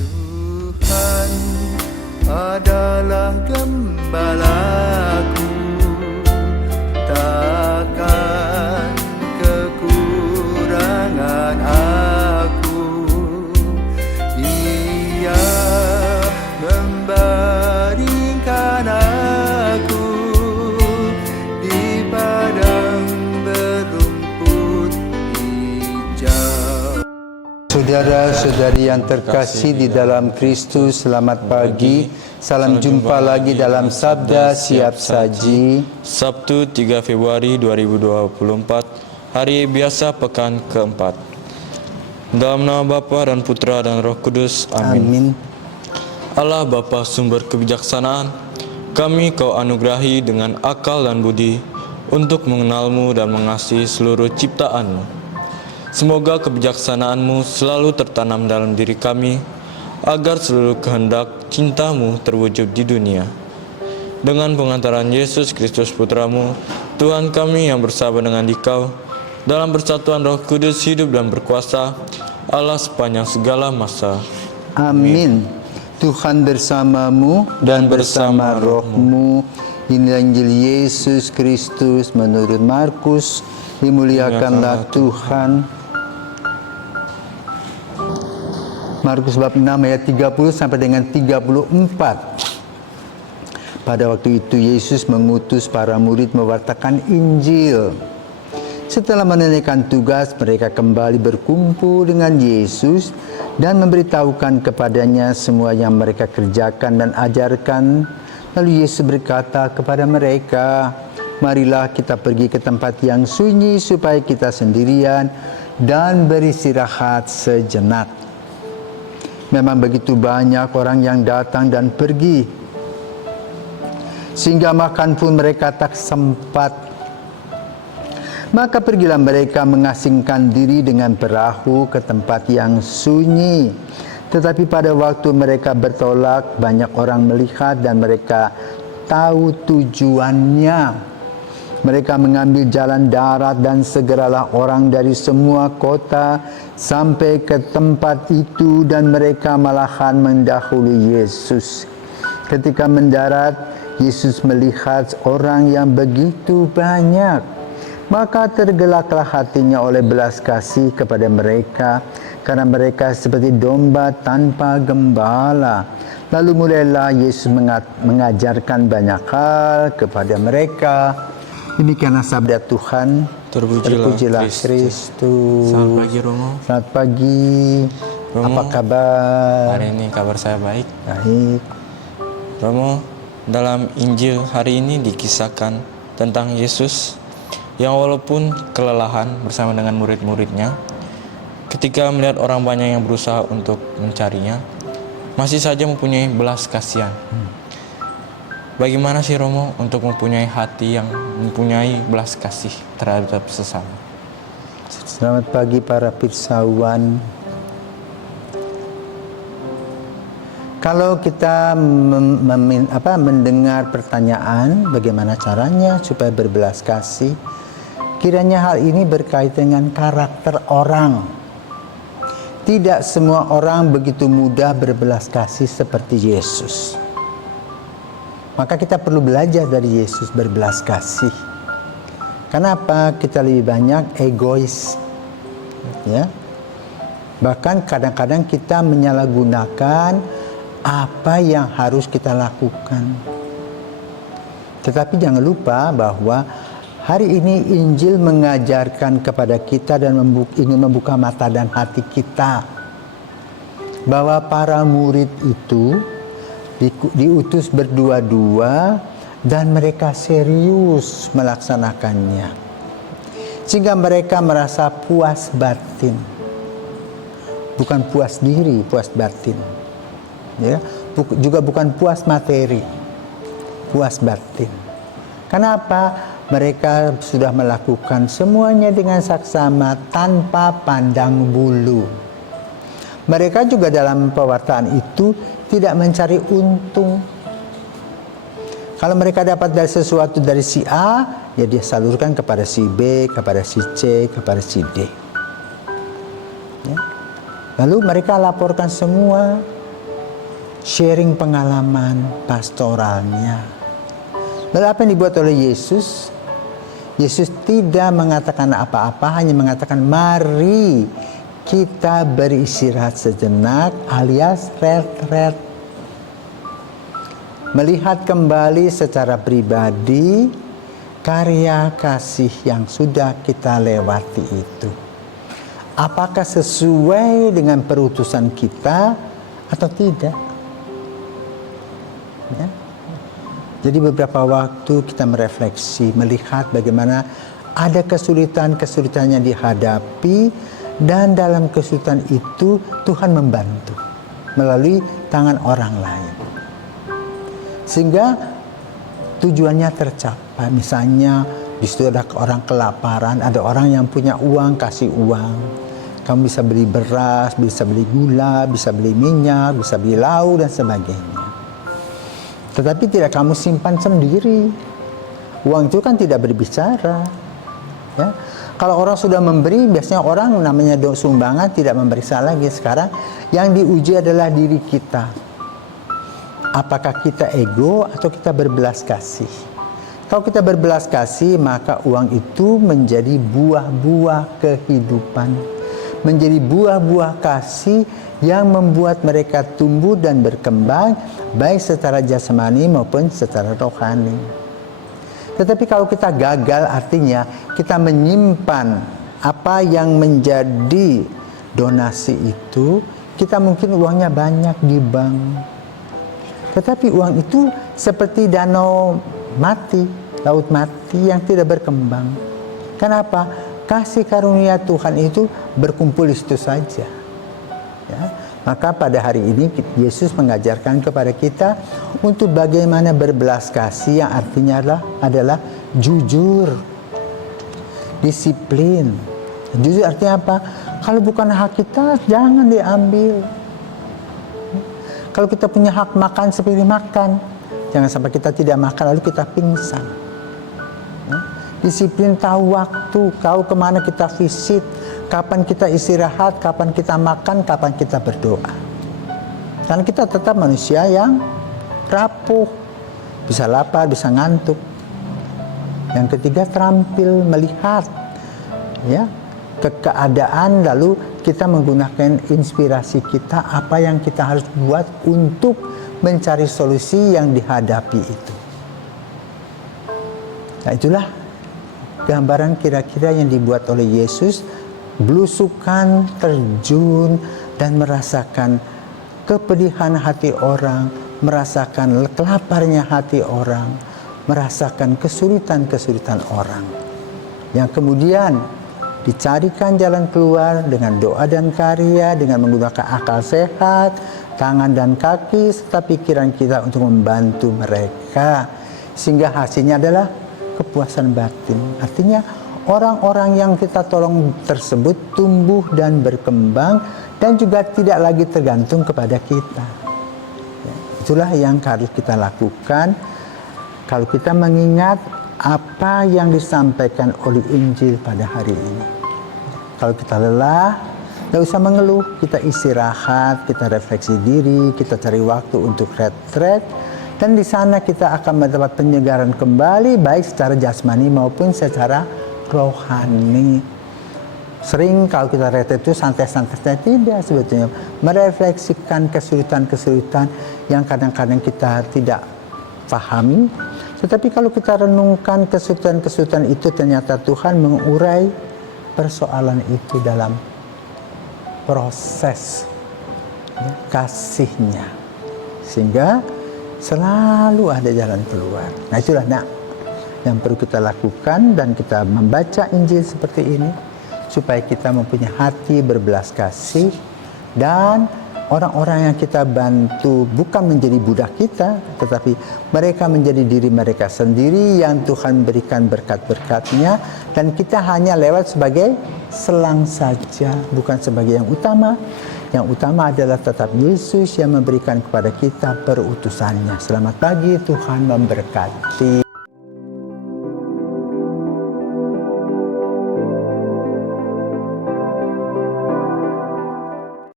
Tuhan adalah gembalaku, takkan kekurangan aku. Ia membaringkan aku di padang berumput hijau. Saudara-saudari yang terkasih di dalam Kristus, selamat pagi. Salam jumpa lagi dalam Sabda Siap Saji. Sabtu 3 Februari 2024, hari biasa pekan keempat. Dalam nama Bapa dan Putra dan Roh Kudus. Amin. Amin. Allah Bapa sumber kebijaksanaan, kami Kau anugerahi dengan akal dan budi untuk mengenal-Mu dan mengasihi seluruh ciptaan-Mu. Semoga kebijaksanaan-Mu selalu tertanam dalam diri kami, agar seluruh kehendak cinta-Mu terwujud di dunia. Dengan pengantaran Yesus Kristus Putra-Mu, Tuhan kami yang bersama dengan Dikau, dalam persatuan Roh Kudus hidup dan berkuasa, Allah sepanjang segala masa. Amin. Tuhan bersamamu dan bersama rohmu. Inilah Injil Yesus Kristus menurut Markus. Dimuliakanlah Tuhan. Markus bab 6 ayat 30 sampai dengan 34. Pada waktu itu Yesus mengutus para murid mewartakan Injil. Setelah menunaikan tugas, mereka kembali berkumpul dengan Yesus dan memberitahukan kepadanya semua yang mereka kerjakan dan ajarkan. Lalu Yesus berkata kepada mereka, "Marilah kita pergi ke tempat yang sunyi supaya kita sendirian dan beristirahat sejenak." Memang begitu banyak orang yang datang dan pergi, sehingga makan pun mereka tak sempat. Maka pergilah mereka mengasingkan diri dengan perahu ke tempat yang sunyi. Tetapi pada waktu mereka bertolak, banyak orang melihat dan mereka tahu tujuannya. Mereka mengambil jalan darat dan segeralah orang dari semua kota sampai ke tempat itu dan mereka malahan mendahului Yesus. Ketika mendarat, Yesus melihat orang yang begitu banyak. Maka tergelaklah hatinya oleh belas kasih kepada mereka, karena mereka seperti domba tanpa gembala. Lalu mulailah Yesus mengajarkan banyak hal kepada mereka. Demikianlah sabda Tuhan. Terpujilah Kristus. Selamat pagi Romo. Selamat pagi. Romo, apa kabar? Hari ini kabar saya baik. Baik. Romo, dalam Injil hari ini dikisahkan tentang Yesus yang walaupun kelelahan bersama dengan murid-muridnya, ketika melihat orang banyak yang berusaha untuk mencarinya, masih saja mempunyai belas kasihan. Bagaimana sih Romo untuk mempunyai hati yang mempunyai belas kasih terhadap sesama? Selamat pagi para pirsawan. Kalau kita mendengar pertanyaan bagaimana caranya supaya berbelas kasih, kiranya hal ini berkaitan dengan karakter orang. Tidak semua orang begitu mudah berbelas kasih seperti Yesus. Maka kita perlu belajar dari Yesus berbelas kasih. Kenapa? Kita lebih banyak egois, ya. Bahkan kadang-kadang kita menyalahgunakan apa yang harus kita lakukan. Tetapi jangan lupa bahwa hari ini Injil mengajarkan kepada kita dan ingin membuka mata dan hati kita bahwa para murid itu diutus berdua-dua dan mereka serius melaksanakannya, sehingga mereka merasa puas batin, bukan puas diri, puas batin, ya, juga bukan puas materi, puas batin. Kenapa? Mereka sudah melakukan semuanya dengan saksama tanpa pandang bulu. Mereka juga dalam pewartaan itu tidak mencari untung. Kalau mereka dapat dari sesuatu dari si A, ya dia salurkan kepada si B, kepada si C, kepada si D. Ya. Lalu mereka laporkan semua sharing pengalaman pastoralnya. Lalu apa yang dibuat oleh Yesus? Yesus tidak mengatakan apa-apa, hanya mengatakan mari kita beristirahat sejenak alias retret. Melihat kembali secara pribadi karya kasih yang sudah kita lewati itu. Apakah sesuai dengan perutusan kita atau tidak? Ya. Jadi beberapa waktu kita merefleksi, melihat bagaimana ada kesulitan-kesulitan yang dihadapi, dan dalam kesulitan itu Tuhan membantu melalui tangan orang lain. Sehingga tujuannya tercapai. Misalnya di situ ada orang kelaparan, ada orang yang punya uang, kasih uang. Kamu bisa beli beras, bisa beli gula, bisa beli minyak, bisa beli lauk dan sebagainya. Tetapi tidak kamu simpan sendiri. Uang itu kan tidak berbicara. Ya. Kalau orang sudah memberi, biasanya orang namanya sumbangan tidak memeriksa lagi. Sekarang yang diuji adalah diri kita. Apakah kita ego atau kita berbelas kasih? Kalau kita berbelas kasih, maka uang itu menjadi buah-buah kehidupan. Menjadi buah-buah kasih yang membuat mereka tumbuh dan berkembang, baik secara jasmani maupun secara rohani. Tetapi kalau kita gagal, artinya kita menyimpan apa yang menjadi donasi itu, kita mungkin uangnya banyak di bank. Tetapi uang itu seperti danau mati, laut mati yang tidak berkembang. Kenapa? Kasih karunia Tuhan itu berkumpul di situ saja. Ya. Maka pada hari ini Yesus mengajarkan kepada kita untuk bagaimana berbelas kasih, yang artinya adalah jujur, disiplin. Jujur artinya apa? Kalau bukan hak kita, jangan diambil. Kalau kita punya hak makan sepiring makan, jangan sampai kita tidak makan lalu kita pingsan. Disiplin, tahu waktu, tahu kemana kita visit, kapan kita istirahat, kapan kita makan, kapan kita berdoa. Karena kita tetap manusia yang rapuh, bisa lapar, bisa ngantuk. Yang ketiga, terampil melihat ya keadaan, lalu kita menggunakan inspirasi kita, apa yang kita harus buat untuk mencari solusi yang dihadapi itu. Nah, itulah gambaran kira-kira yang dibuat oleh Yesus, belusukan, terjun, dan merasakan kepedihan hati orang, merasakan kelaparnya hati orang, merasakan kesulitan-kesulitan orang. Yang kemudian dicarikan jalan keluar dengan doa dan karya, dengan menggunakan akal sehat, tangan dan kaki, serta pikiran kita untuk membantu mereka. Sehingga hasilnya adalah kepuasan batin. Artinya orang-orang yang kita tolong tersebut tumbuh dan berkembang dan juga tidak lagi tergantung kepada kita. Ya, itulah yang harus kita lakukan kalau kita mengingat apa yang disampaikan oleh Injil pada hari ini. Kalau kita lelah, tidak usah mengeluh, kita istirahat, kita refleksi diri, kita cari waktu untuk retret. Dan di sana kita akan mendapat penyegaran kembali, baik secara jasmani maupun secara rohani. Sering kalau kita retret itu santai-santai, tidak sebetulnya. Merefleksikan kesulitan-kesulitan yang kadang-kadang kita tidak pahami. Tetapi kalau kita renungkan kesulitan-kesulitan itu, ternyata Tuhan mengurai persoalan itu dalam proses ya, kasihnya. Sehingga selalu ada jalan keluar. Nah, itulah yang perlu kita lakukan, dan kita membaca Injil seperti ini supaya kita mempunyai hati berbelas kasih, dan orang-orang yang kita bantu bukan menjadi budak kita, tetapi mereka menjadi diri mereka sendiri yang Tuhan berikan berkat-berkatnya, dan kita hanya lewat sebagai selang saja, bukan sebagai yang utama. Yang utama adalah tetap Yesus yang memberikan kepada kita perutusannya. Selamat pagi, Tuhan memberkati.